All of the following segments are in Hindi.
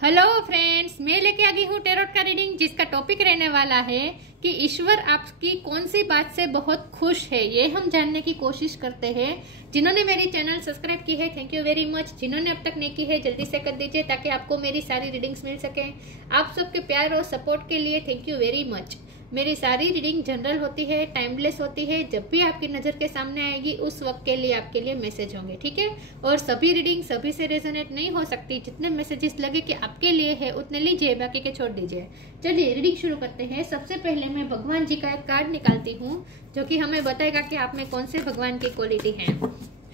हेलो फ्रेंड्स, मैं लेके आ गई हूँ टेरोट का रीडिंग, जिसका टॉपिक रहने वाला है कि ईश्वर आपकी कौन सी बात से बहुत खुश है। ये हम जानने की कोशिश करते हैं। जिन्होंने मेरी चैनल सब्सक्राइब की है, थैंक यू वेरी मच। जिन्होंने अब तक नहीं की है, जल्दी से कर दीजिए ताकि आपको मेरी सारी रीडिंग्स मिल सके। आप सबके प्यार और सपोर्ट के लिए थैंक यू वेरी मच। मेरी सारी रीडिंग जनरल होती है, टाइमलेस होती है। जब भी आपकी नज़र के सामने आएगी उस वक्त के लिए आपके लिए मैसेज होंगे, ठीक है। और सभी रीडिंग सभी से रेजोनेट नहीं हो सकती। जितने मैसेजेस लगे कि आपके लिए है उतने लीजिए, बाकी के छोड़ दीजिए। चलिए रीडिंग शुरू करते हैं। सबसे पहले मैं भगवान जी का एक कार्ड निकालती हूँ जो कि हमें बताएगा कि आप में कौन से भगवान की क्वालिटी है।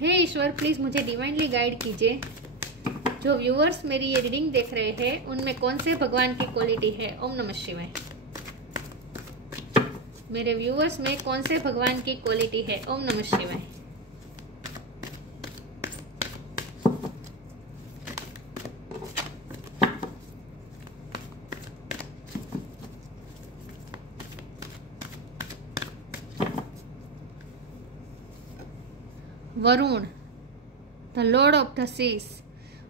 हे ईश्वर, प्लीज मुझे डिवाइनली गाइड कीजिए। जो व्यूअर्स मेरी ये रीडिंग देख रहे हैं उनमें कौन से भगवान की क्वालिटी है। ओम नमः शिवाय। मेरे व्यूअर्स में कौन से भगवान की क्वालिटी है। ओम नमः शिवाय। Varun, the lord of the seas.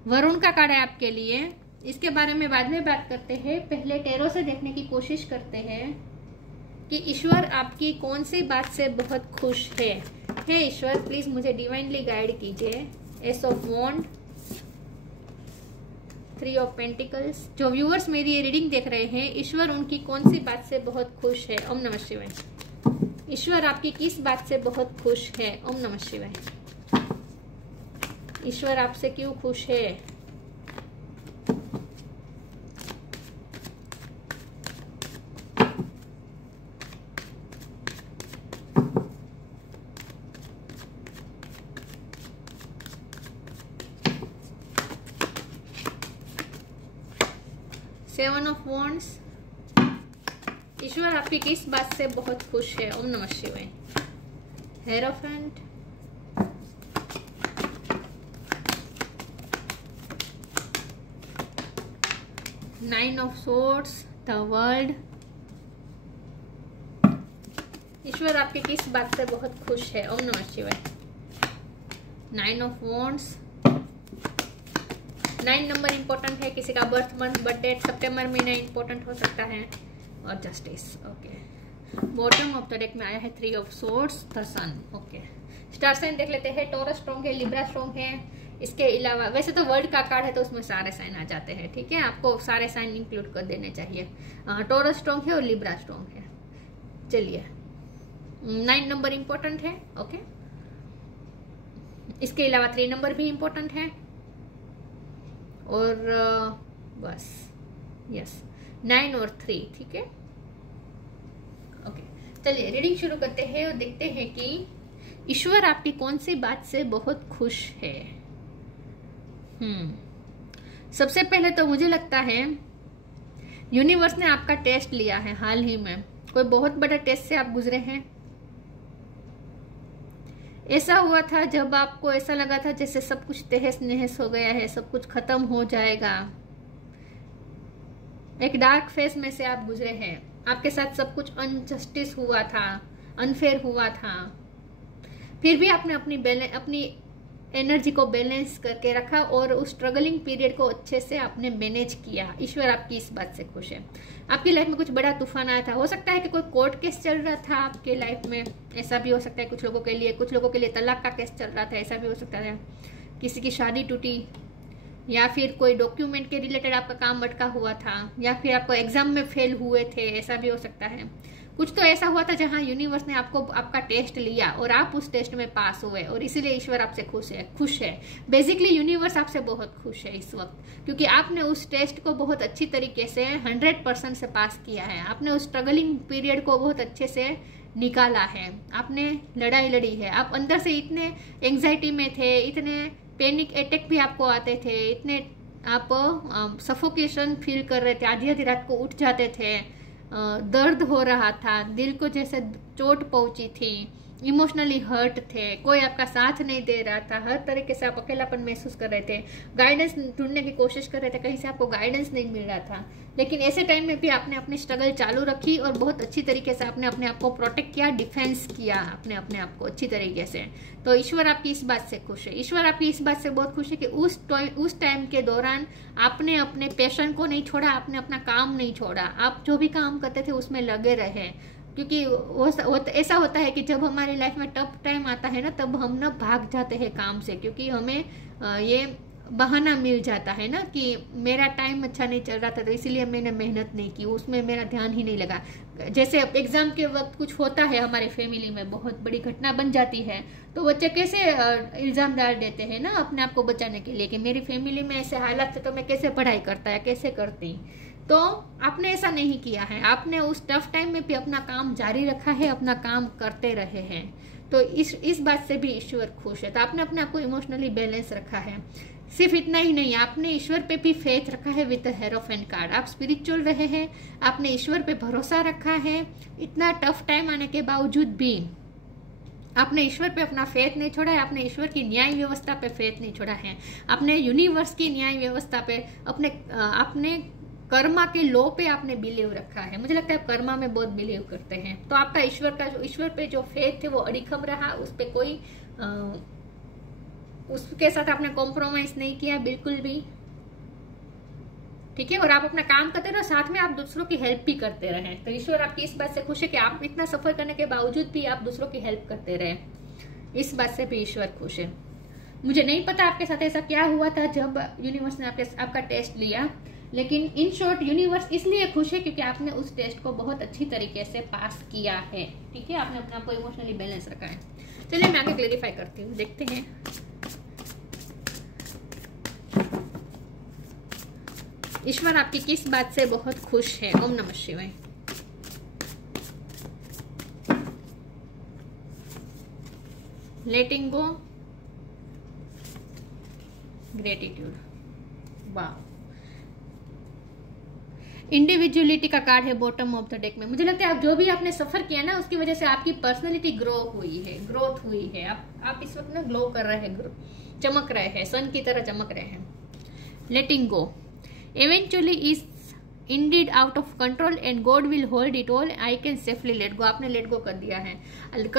Varun का कार्ड है आपके लिए। इसके बारे में बाद में बात करते हैं। पहले टैरो से देखने की कोशिश करते हैं कि ईश्वर आपकी कौन सी बात से बहुत खुश है। हे ईश्वर, प्लीज मुझे डिवाइनली गाइड कीजिए। Ace of wand, 3 of pentacles. जो व्यूअर्स मेरी ये रीडिंग देख रहे हैं, ईश्वर उनकी कौन सी बात से बहुत खुश है। ओम नमः शिवाय। ईश्वर आपकी किस बात से बहुत खुश है। ओम नमः शिवाय। ईश्वर आपसे क्यों खुश है। Seven of wands. ईश्वर आपकी किस बात से बहुत खुश है। ओम नमः शिवाय। Hierophant, nine of swords, the world. ईश्वर आपकी किस बात से बहुत खुश है। ओम नमः शिवाय। Nine of wands. 9 number important है। किसी का बर्थ मंथ, बर्थ डेट, सितंबर महीना इंपॉर्टेंट हो सकता है। और justice, okay. Bottom of the deck में आया है 3 of swords, the sun. Okay, star sign देख लेते हैं। टॉरस स्ट्रॉन्ग है, लिब्रा स्ट्रॉन्ग है। इसके अलावा वैसे तो वर्ल्ड का कार्ड है तो उसमें सारे साइन आ जाते हैं, ठीक है। आपको सारे साइन इंक्लूड कर देने चाहिए। टॉरस स्ट्रॉन्ग है और लिब्रा स्ट्रॉन्ग है। चलिए, 9 नंबर इंपॉर्टेंट है, ओके। इसके अलावा 3 नंबर भी इंपॉर्टेंट है। और बस, यस, 9 और 3, ठीक है, ओके। चलिए रीडिंग शुरू करते हैं और देखते हैं कि ईश्वर आपकी कौन सी बात से बहुत खुश है। सबसे पहले तो मुझे लगता है यूनिवर्स ने आपका टेस्ट लिया है। हाल ही में कोई बहुत बड़ा टेस्ट से आप गुजरे हैं। ऐसा हुआ था जब आपको ऐसा लगा था जैसे सब कुछ तहस नहस हो गया है, सब कुछ खत्म हो जाएगा। एक डार्क फेस में से आप गुजरे हैं। आपके साथ सब कुछ अनजस्टिस हुआ था, अनफेयर हुआ था। फिर भी आपने अपनी एनर्जी को बैलेंस करके रखा और उस स्ट्रगलिंग पीरियड को अच्छे से आपने मैनेज किया। ईश्वर आपकी इस बात से खुश है। आपकी लाइफ में कुछ बड़ा तूफान आया था। हो सकता है कि कोई कोर्ट केस चल रहा था आपके लाइफ में, ऐसा भी हो सकता है कुछ लोगों के लिए। कुछ लोगों के लिए तलाक का केस चल रहा था, ऐसा भी हो सकता है। किसी की शादी टूटी, या फिर कोई डॉक्यूमेंट के रिलेटेड आपका काम अटका हुआ था, या फिर आपको एग्जाम में फेल हुए थे, ऐसा भी हो सकता है। कुछ तो ऐसा हुआ था जहां यूनिवर्स ने आपका टेस्ट लिया और आप उस टेस्ट में पास हुए, और इसीलिए ईश्वर आपसे खुश है। बेसिकली यूनिवर्स आपसे बहुत खुश है इस वक्त, क्योंकि आपने उस टेस्ट को बहुत अच्छी तरीके से 100% से पास किया है। आपने उस स्ट्रगलिंग पीरियड को बहुत अच्छे से निकाला है। आपने लड़ाई लड़ी है। आप अंदर से इतने एंग्जाइटी में थे, इतने पैनिक अटैक भी आपको आते थे, इतने आप सफोकेशन फील कर रहे थे, आधी आधी रात को उठ जाते थे, दर्द हो रहा था, दिल को जैसे चोट पहुंची थी, इमोशनली हर्ट थे, कोई आपका साथ नहीं दे रहा था, हर तरीके से आप अकेलापन महसूस कर रहे थे, गाइडेंस ढूंढने की कोशिश कर रहे थे, कहीं से आपको गाइडेंस नहीं मिल रहा था। लेकिन ऐसे टाइम में भी आपने अपनी स्ट्रगल चालू रखी और बहुत अच्छी तरीके से आपने अपने आप को प्रोटेक्ट किया, डिफेंस किया आपने अपने आप को अच्छी तरीके से। तो ईश्वर आपकी इस बात से खुश है। ईश्वर आपकी इस बात से बहुत खुश है कि उस टाइम के दौरान आपने अपने पैशन को नहीं छोड़ा, आपने अपना काम नहीं छोड़ा, आप जो भी काम करते थे उसमें लगे रहे। क्योंकि ऐसा होता है कि जब हमारी लाइफ में टफ टाइम आता है ना, तब हम ना भाग जाते हैं काम से, क्योंकि हमें ये बहाना मिल जाता है ना कि मेरा टाइम अच्छा नहीं चल रहा था तो इसीलिए मैंने मेहनत नहीं की, उसमें मेरा ध्यान ही नहीं लगा। जैसे एग्जाम के वक्त कुछ होता है हमारे फैमिली में, बहुत बड़ी घटना बन जाती है, तो बच्चे कैसे इल्ज़ाम डाल देते हैं ना अपने आप को बचाने के लिए कि मेरी फैमिली में ऐसे हालात थे तो मैं कैसे पढ़ाई करता या कैसे करती। तो आपने ऐसा नहीं किया है, आपने उस टफ टाइम में भी अपना काम जारी रखा है, अपना काम करते रहे हैं। तो इस बात से भी ईश्वर खुश है। तो आपने अपने आप को इमोशनली बैलेंस रखा है। सिर्फ इतना ही नहीं, आपने ईश्वर पे भी फेथ रखा है विद हेरोफेंट कार्ड। आप स्पिरिचुअल रहे हैं, आपने ईश्वर पे भरोसा रखा है। इतना टफ टाइम आने के बावजूद भी आपने ईश्वर पे अपना फेथ नहीं छोड़ा है, आपने ईश्वर की न्याय व्यवस्था पे फेथ नहीं छोड़ा है, आपने यूनिवर्स की न्याय व्यवस्था पे अपने कर्मा के लॉ पे आपने बिलीव रखा है। मुझे लगता है आप कर्मा में बहुत बिलीव करते हैं। तो आपका ईश्वर पे जो फेथ है वो अड़िखम रहा, उस पे कोई उसके साथ आपने कॉम्प्रोमाइज नहीं किया बिल्कुल भी, ठीक है। और आप अपना काम करते रहो, साथ में आप दूसरों की हेल्प भी करते रहे। तो ईश्वर आपकी इस बात से खुश है कि आप इतना सफर करने के बावजूद भी आप दूसरों की हेल्प करते रहे। इस बात से भी ईश्वर खुश है। मुझे नहीं पता आपके साथ ऐसा क्या हुआ था जब यूनिवर्स ने आपका टेस्ट लिया, लेकिन इन शॉर्ट यूनिवर्स इसलिए खुश है क्योंकि आपने उस टेस्ट को बहुत अच्छी तरीके से पास किया है, ठीक है। आपने अपने आप को इमोशनली बैलेंस रखा है। चलिए मैं आगे क्लेरिफाई करती हूँ, देखते हैं। ईश्वर आपकी किस बात से बहुत खुश है। ओम नमः शिवाय। लेटिंग गो, ग्रेटिट्यूड, वाह। इंडिविजुअलिटी का कार्ड है बॉटम ऑफ द डेक में। मुझे लगता है आप जो भी आपने सफर किया ना, उसकी वजह से आपकी पर्सनैलिटी ग्रोथ हुई है। आप इस वक्त ना ग्लो कर रहे हैं, चमक रहे हैं, सन की तरह चमक रहे हैं। लेटिंग गो, eventually is indeed out of control and God will hold it all. I can safely let go. आपने लेट गो कर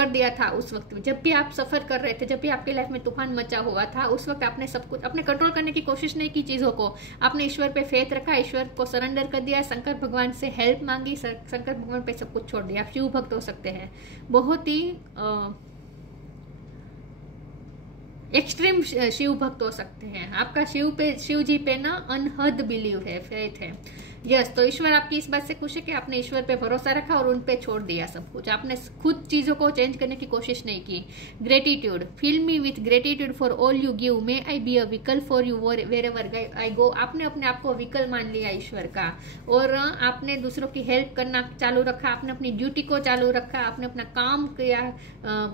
दिया था उस वक्त में, जब भी आप सफर कर रहे थे, जब भी आपके लाइफ में तूफान मचा हुआ था, उस वक्त आपने सब कुछ अपने कंट्रोल करने की कोशिश नहीं की चीजों को। आपने ईश्वर पे फेथ रखा, ईश्वर को सरेंडर कर दिया, शंकर भगवान से हेल्प मांगी, शंकर भगवान पे सब कुछ छोड़ दिया। आप शिव भक्त हो सकते हैं, बहुत ही एक्सट्रीम शिव भक्त हो सकते हैं। आपका शिव जी पे ना अनहद बिलीव है, फेथ है। यस, तो ईश्वर आपकी इस बात से खुश है कि आपने ईश्वर पे भरोसा रखा और उन पे छोड़ दिया सब कुछ। आपने खुद चीजों को चेंज करने की कोशिश नहीं की। Gratitude, fill me with gratitude for all you give, may I be a vehicle for you wherever I go. आपने अपने आप को व्हीकल मान लिया ईश्वर का, और आपने दूसरों की हेल्प करना चालू रखा, आपने अपनी ड्यूटी को चालू रखा, आपने अपना काम किया,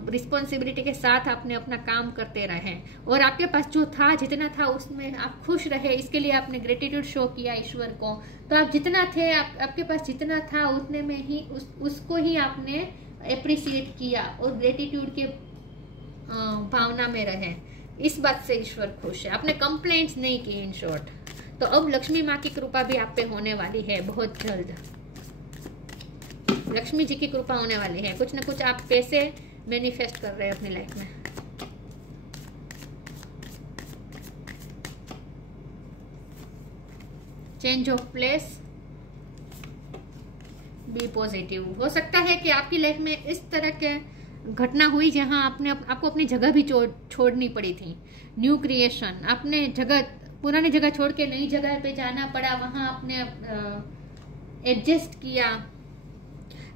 रिस्पॉन्सिबिलिटी के साथ आपने अपना काम करते रहे, और आपके पास जो था, जितना था, उसमें आप खुश रहे। इसके लिए आपने ग्रेटिट्यूड शो किया ईश्वर को। तो आप जितना थे, आपके पास जितना था, उतने में ही उसको ही आपने एप्रिसिएट किया और ग्रेटिट्यूड के भावना में रहे। इस बात से ईश्वर खुश है। आपने कंप्लेंट्स नहीं की इन शॉर्ट। तो अब लक्ष्मी माँ की कृपा भी आप पे होने वाली है बहुत जल्द। लक्ष्मी जी की कृपा होने वाली है, कुछ ना कुछ आप पैसे मैनिफेस्ट कर रहे हैं अपनी लाइफ में। Change of place, be positive. हो सकता है कि आपकी लाइफ में इस तरह के घटना हुई जहां आपको अपनी जगह भी छोड़नी पड़ी थी। न्यू क्रिएशन, आपने पुरानी जगह छोड़ के नई जगह पे जाना पड़ा, वहां आपने एडजस्ट किया,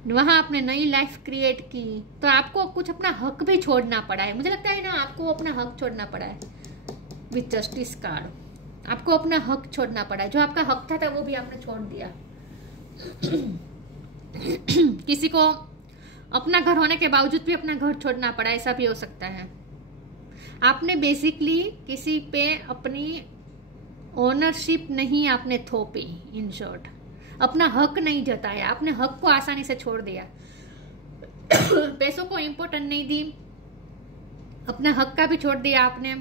वहां आपने नई लाइफ क्रिएट की। तो आपको कुछ अपना हक भी छोड़ना पड़ा है। मुझे लगता है ना, आपको अपना हक छोड़ना पड़ा है विथ जस्टिस कार्ड। आपको अपना हक छोड़ना पड़ा, जो आपका हक था वो भी आपने छोड़ दिया। किसी को अपना घर होने के बावजूद भी अपना घर छोड़ना पड़ा, ऐसा भी हो सकता है। आपने बेसिकली किसी पे अपनी ओनरशिप नहीं आपने थोपी, इन शॉर्ट अपना हक नहीं जताया, आपने हक को आसानी से छोड़ दिया। पैसों को इम्पोर्टेंट नहीं दी, अपना हक का भी छोड़ दिया आपने,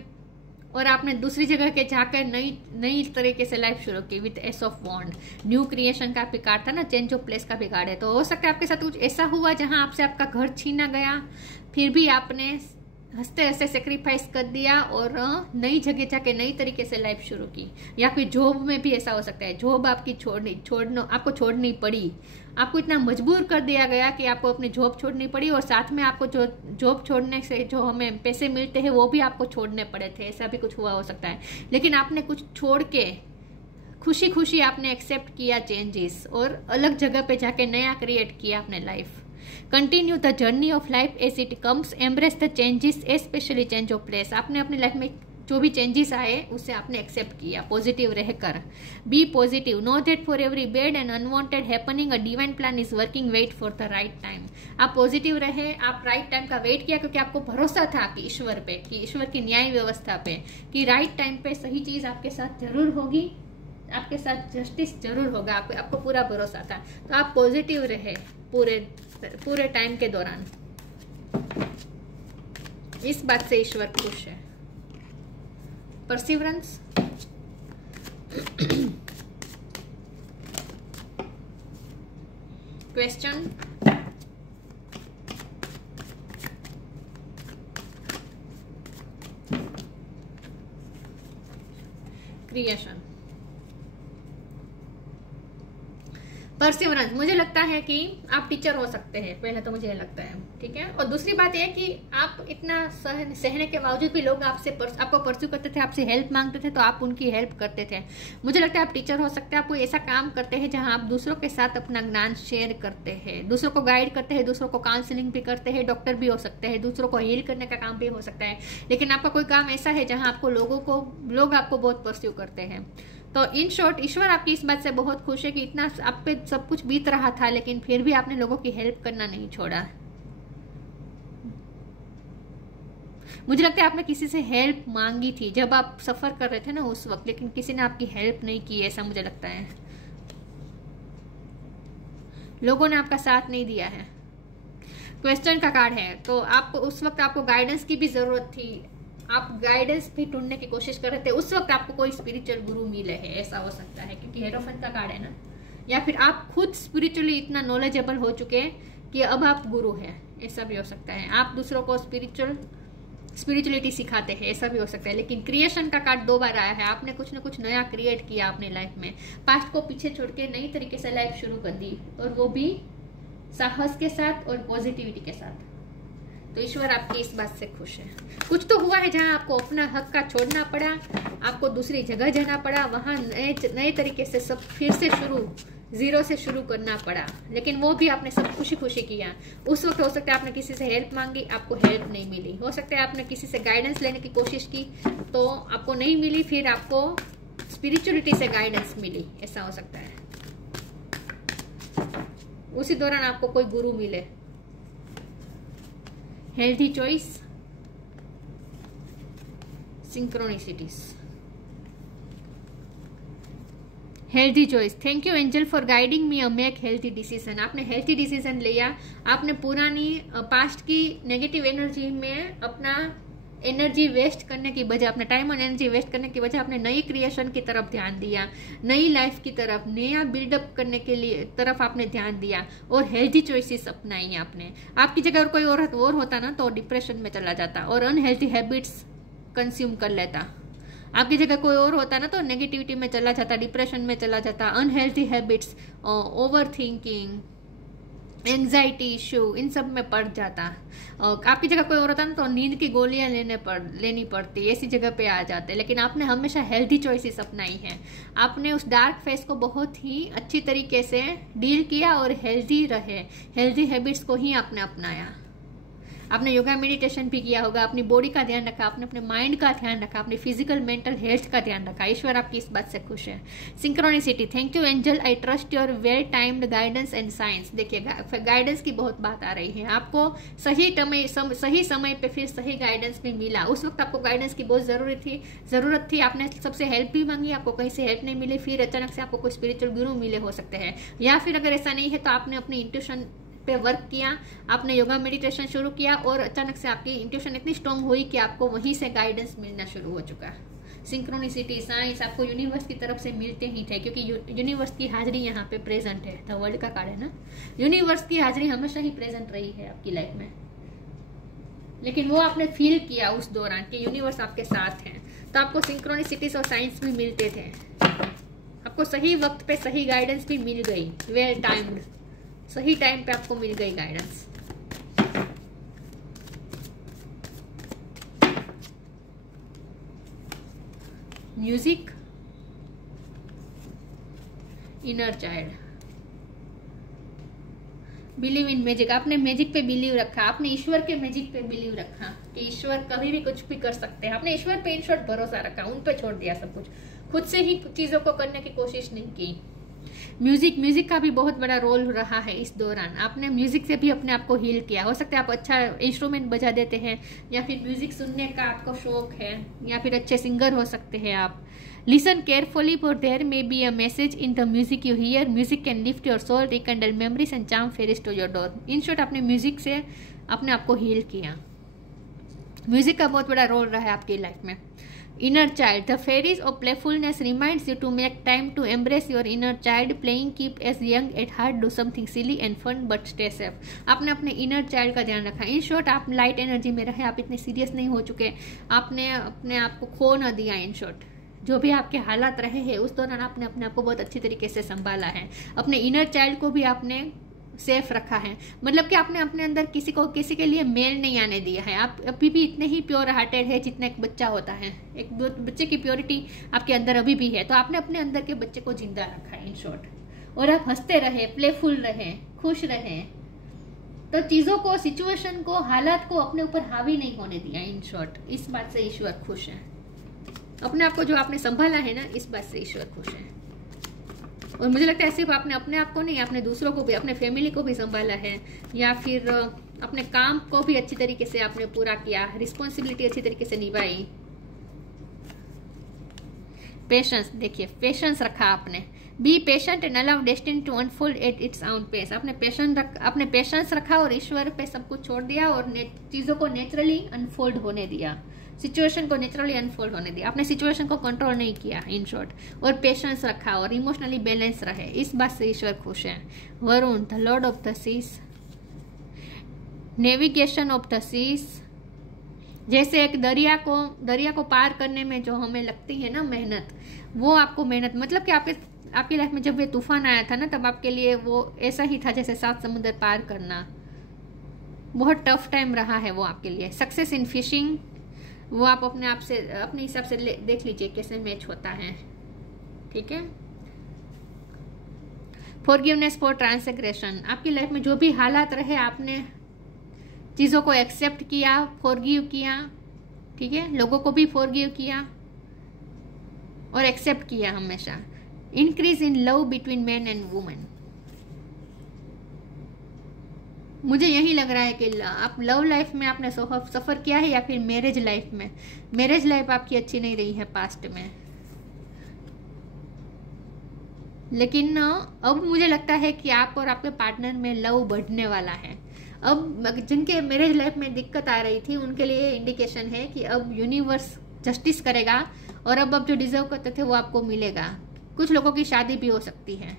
और आपने दूसरी जगह के जाकर नई तरीके से लाइफ शुरू की with ace of wand. New creation का भी कार्ड था ना, चेंज ऑफ प्लेस का भी कार्ड है। तो हो सकता है आपके साथ कुछ ऐसा हुआ जहां आपसे आपका घर छीना गया, फिर भी आपने हंसते हंसते सेक्रीफाइस कर दिया और नई जगह जाके नई तरीके से लाइफ शुरू की। या फिर जॉब में भी ऐसा हो सकता है, जॉब आपकी आपको छोड़नी पड़ी, आपको इतना मजबूर कर दिया गया कि आपको अपनी जॉब छोड़नी पड़ी, और साथ में आपको जो जॉब छोड़ने से जो हमें पैसे मिलते हैं वो भी आपको छोड़ने पड़े थे। ऐसा भी कुछ हुआ हो सकता है, लेकिन आपने कुछ छोड़ के खुशी खुशी आपने एक्सेप्ट किया चेंजेस, और अलग जगह पे जाके नया क्रिएट किया अपने life. Continue the journey of life as it comes, embrace the changes specially change of place. आपने अपनी लाइफ में जो भी चेंजेस आए उसे आपने एक्सेप्ट किया पॉजिटिव रहकर। Be positive, know that for every bad and unwanted happening a divine plan is working, wait for the right time. आप पॉजिटिव रहे, आप राइट टाइम का वेट किया, क्योंकि आपको भरोसा था कि ईश्वर पे, कि ईश्वर की न्याय व्यवस्था पे, कि राइट टाइम पे सही चीज आपके साथ जरूर होगी, आपके साथ जस्टिस जरूर होगा, आपको पूरा भरोसा था। तो आप पॉजिटिव रहे पूरे टाइम के दौरान। इस बात से ईश्वर खुश है। Perseverance, question, creation. परसिवरेंस, मुझे लगता है कि आप टीचर हो सकते हैं, पहले तो मुझे लगता है, ठीक है। और दूसरी बात यह कि आप इतना सहने के बावजूद भी लोग आपको परस्यू करते थे, आपसे हेल्प मांगते थे, तो आप उनकी हेल्प करते थे। मुझे लगता है आप टीचर हो सकते हैं। आप कोई ऐसा काम करते हैं जहां आप दूसरों के साथ अपना ज्ञान शेयर करते हैं, दूसरों को गाइड करते हैं, दूसरों को काउंसलिंग भी करते हैं, डॉक्टर भी हो सकते हैं, दूसरों को हील करने का काम भी हो सकता है। लेकिन आपका कोई काम ऐसा है जहां आपको लोग आपको बहुत परस्यू करते हैं। तो इन शॉर्ट, ईश्वर आपकी इस बात से बहुत खुश है कि इतना आप पे सब कुछ बीत रहा था, लेकिन फिर भी आपने लोगों की हेल्प करना नहीं छोड़ा। मुझे लगता है आपने किसी से हेल्प मांगी थी जब आप सफर कर रहे थे ना उस वक्त, लेकिन किसी ने आपकी हेल्प नहीं की, ऐसा मुझे लगता है। लोगों ने आपका साथ नहीं दिया है। क्वेश्चन का कार्ड है, तो आपको उस वक्त आपको गाइडेंस की भी जरूरत थी, आप गाइडेंस भी ढूंढने की कोशिश कर रहे थे। उस वक्त आपको कोई स्पिरिचुअल गुरु मिले है, ऐसा हो सकता है, क्योंकि हेरोफेंट का कार्ड है ना। या फिर आप खुद स्पिरिचुअली इतना नॉलेजेबल हो चुके हैं कि अब आप गुरु हैं, ऐसा भी हो सकता है। आप दूसरों को स्पिरिचुअलिटी सिखाते हैं, ऐसा भी हो सकता है। लेकिन क्रिएशन का कार्ड 2 बार आया है। आपने कुछ ना कुछ नया क्रिएट किया अपनी लाइफ में, पास्ट को पीछे छोड़ के नई तरीके से लाइफ शुरू कर दी, और वो भी साहस के साथ और पॉजिटिविटी के साथ। तो ईश्वर आपकी इस बात से खुश है। कुछ तो हुआ है जहां आपको अपना हक का छोड़ना पड़ा, आपको दूसरी जगह जाना पड़ा, वहां नए तरीके से सब फिर से जीरो से शुरू करना पड़ा, लेकिन वो भी आपने सब खुशी खुशी किया। उस वक्त हो सकता है आपने किसी से हेल्प मांगी, आपको हेल्प नहीं मिली। हो सकता है आपने किसी से गाइडेंस लेने की कोशिश की तो आपको नहीं मिली, फिर आपको स्पिरिचुअलिटी से गाइडेंस मिली, ऐसा हो सकता है। उसी दौरान आपको कोई गुरु मिले। Healthy choice, synchronicities. Healthy choice, thank you angel for guiding me a make healthy decision. आपने हेल्थी डिसीजन लिया, आपने पुरानी पास्ट की नेगेटिव एनर्जी में अपना एनर्जी वेस्ट करने की बजाय, अपना टाइम और एनर्जी वेस्ट करने की बजाय आपने नई क्रिएशन की तरफ ध्यान दिया, नई लाइफ की तरफ, नया बिल्डअप करने के लिए तरफ आपने ध्यान दिया, और हेल्थी चॉइसेस अपनाई आपने। आपकी जगह और कोई और होता ना तो डिप्रेशन में चला जाता और अनहेल्थी हैबिट्स कंज्यूम कर लेता। आपकी जगह कोई और होता ना तो नेगेटिविटी में चला जाता, डिप्रेशन में चला जाता, unhealthy habits, over thinking, anxiety issue, इन सब में पड़ जाता। आपकी जगह कोई और होता ना तो नींद की गोलियां लेनी पड़ती, ऐसी जगह पे आ जाते। लेकिन आपने हमेशा हेल्थी चॉइसेस अपनाई हैं। आपने उस डार्क फेस को बहुत ही अच्छी तरीके से डील किया और हेल्थी रहे, हेल्थी हैबिट्स को ही आपने अपनाया। आपने योगा मेडिटेशन भी किया होगा, अपनी बॉडी का ध्यान रखा, आपने अपने माइंड का ध्यान रखा, अपनी फिजिकल मेंटल हेल्थ का ध्यान रखा। ईश्वर आपकी इस बात से खुश है। Synchronicity, thank you angel, I trust your well timed guidance and science. देखिए गाइडेंस की बहुत बात आ रही है, आपको सही समय पे फिर सही गाइडेंस भी मिला। उस वक्त आपको गाइडेंस की बहुत जरूरत थी, आपने सबसे हेल्प भी मांगी, आपको कहीं से हेल्प नहीं मिली, फिर अचानक से आपको कोई स्पिरिचुअल गुरु मिले हो सकते हैं। या फिर अगर ऐसा नहीं है तो आपने अपनी इंट्यूशन पे वर्क किया, आपने योगा मेडिटेशन शुरू किया और अचानक से आपकी इंट्यूशन इतनी स्ट्रांग हुई कि आपको वहीं से गाइडेंस मिलना शुरू हो चुका है। सिंक्रोनिसिटी, साइंस आपको यूनिवर्स की तरफ से मिलते ही थे, क्योंकि यूनिवर्स की हाजिरी यहाँ पे प्रेजेंट है। द वर्ल्ड का कार्ड है ना, यूनिवर्स की हाजिरी हमेशा ही प्रेजेंट रही है आपकी लाइफ में, लेकिन वो आपने फील किया उस दौरान कि यूनिवर्स आपके साथ है, तो आपको सिंक्रोनिसिटीज और साइंस भी मिलते थे, आपको सही वक्त पे सही गाइडेंस भी मिल गई, वेल टाइम्ड, सही टाइम पे आपको मिल गई guidance. Music, inner child, believe in magic, आपने मैजिक पे बिलीव रखा, आपने ईश्वर के मैजिक पे बिलीव रखा कि ईश्वर कभी भी कुछ भी कर सकते हैं। आपने ईश्वर पे इन शॉर्ट भरोसा रखा, उन पे छोड़ दिया सब कुछ, खुद से ही चीजों को करने की कोशिश नहीं की। म्यूजिक का भी बहुत बड़ा रोल रहा है इस दौरान, आपने म्यूजिक से भी अपने आप को हील किया। हो सकता है आप अच्छा इंस्ट्रूमेंट बजा देते हैं, या फिर म्यूजिक सुनने का आपको शौक है, या फिर अच्छे सिंगर हो सकते हैं आप। Listen carefully for there may be a message in the music you hear, music can lift your soul, rekindle memories and charm fairies to your door. In short आपने म्यूजिक से अपने आप को हील किया। म्यूजिक का बहुत बड़ा रोल रहा है आपकी लाइफ में। Inner child, the fairies of playfulness reminds you to make time to embrace your inner child, playing keep as young at heart, do something silly and fun but stay safe। आपने अपने inner child का ध्यान रखा। इन शॉर्ट आप लाइट एनर्जी में रहे, आप इतने सीरियस नहीं हो चुके, आपने अपने आप को खो न दिया। इन शॉर्ट जो भी आपके हालात रहे हैं उस दौरान आपने अपने आप को बहुत अच्छी तरीके से संभाला है, अपने इनर चाइल्ड को भी आपने सेफ रखा है, मतलब कि आपने अपने अंदर किसी के लिए मेल नहीं आने दिया है। आप अभी भी इतने ही प्योर हार्टेड है जितना एक बच्चा होता है, एक बच्चे की प्योरिटी आपके अंदर अभी भी है, तो आपने अपने अंदर के बच्चे को जिंदा रखा है इन शॉर्ट। और आप हंसते रहे, प्लेफुल रहे, खुश रहे, तो चीजों को, सिचुएशन को, हालात को अपने ऊपर हावी नहीं होने दिया। इन शॉर्ट इस बात से ईश्वर खुश है, अपने आप को जो आपने संभाला है ना, इस बात से ईश्वर खुश है। और मुझे लगता है सिर्फ आपने अपने आप को नहीं, आपने दूसरों को भी, अपने फैमिली को भी संभाला है, या फिर अपने काम को भी अच्छी तरीके से आपने पूरा किया, रिस्पॉन्सिबिलिटी अच्छी तरीके से निभाई। पेशेंस, देखिए पेशेंस रखा आपने। Be patient and allow destiny to unfold at its own pace. आपने पेशेंस रखा और ईश्वर पे सब कुछ छोड़ दिया और चीजों को नेचुरली अनफोल्ड होने दिया, सिचुएशन को नेचुरली अनफोल्ड होने दिया। आपने सिचुएशन को कंट्रोल नहीं किया इन शॉर्ट, और पेशेंस रखा और इमोशनली बैलेंस रहे, इस बात से ईश्वर खुश है। Varun, the lord of the seas, navigation of the seas, जैसे एक दरिया को पार करने में जो हमें लगती है ना मेहनत, वो आपको मेहनत, मतलब कि आपकी लाइफ में जब ये तूफान आया था ना, तब आपके लिए वो ऐसा ही था जैसे 7 समुद्र पार करना। बहुत टफ टाइम रहा है वो आपके लिए। सक्सेस इन फिशिंग, वो आप अपने हिसाब से देख लीजिए कैसे मैच होता है, ठीक है। फॉरगिवनेस फॉर ट्रांसग्रेशन, आपकी लाइफ में जो भी हालात रहे आपने चीज़ों को एक्सेप्ट किया, फॉरगिव किया, ठीक है, लोगों को भी फॉरगिव किया और एक्सेप्ट किया हमेशा। Increase in love between man and women, मुझे यही लग रहा है कि आप लव लाइफ में आपने सफ़र किया है, या फिर मैरिज लाइफ में। मैरिज लाइफ आपकी अच्छी नहीं रही है पास्ट में, लेकिन अब मुझे लगता है कि आप और आपके पार्टनर में लव बढ़ने वाला है। अब जिनके मैरिज लाइफ में दिक्कत आ रही थी उनके लिए इंडिकेशन है कि अब यूनिवर्स जस्टिस करेगा और अब जो डिजर्व करते थे वो आपको मिलेगा। कुछ लोगों की शादी भी हो सकती है,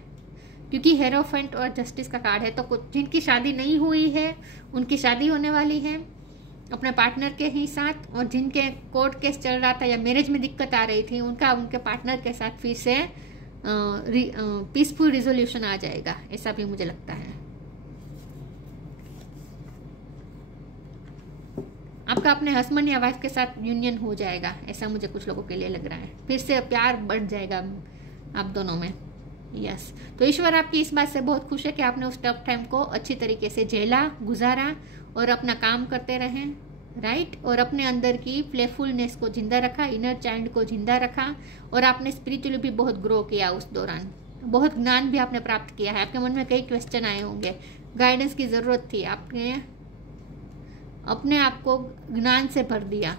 क्योंकि हेरोफेंट और जस्टिस का कार्ड है, तो कुछ जिनकी शादी नहीं हुई है उनकी शादी होने वाली है अपने पार्टनर के ही साथ, और जिनके कोर्ट केस चल रहा था या मैरिज में दिक्कत आ रही थी उनके पार्टनर के साथ फिर से पीसफुल रिजोल्यूशन आ जाएगा, ऐसा भी मुझे लगता है। आपका अपने हस्बैंड या वाइफ के साथ यूनियन हो जाएगा, ऐसा मुझे कुछ लोगों के लिए लग रहा है। फिर से प्यार बढ़ जाएगा आप दोनों में। यस, तो ईश्वर आपकी इस बात से बहुत खुश है कि आपने उस टफ टाइम को अच्छी तरीके से झेला, गुजारा और अपना काम करते रहे, राइट। और अपने अंदर की प्लेफुलनेस को जिंदा रखा, इनर चाइल्ड को जिंदा रखा, और आपने स्पिरिचुअली भी बहुत ग्रो किया उस दौरान। बहुत ज्ञान भी आपने प्राप्त किया है। आपके मन में कई क्वेश्चन आए होंगे, गाइडेंस की ज़रूरत थी, आपने अपने आप को ज्ञान से भर दिया,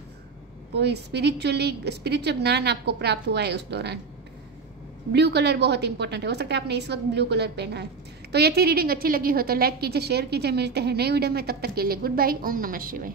कोई स्पिरिचुअल ज्ञान आपको प्राप्त हुआ है उस दौरान। ब्लू कलर बहुत इंपॉर्टेंट है, हो सकता है आपने इस वक्त ब्लू कलर पहना है। तो ये थी रीडिंग, अच्छी लगी हो तो लाइक कीजिए, शेयर कीजिए। मिलते हैं नई वीडियो में, तब तक के लिए गुड बाय। ओम नमः शिवाय।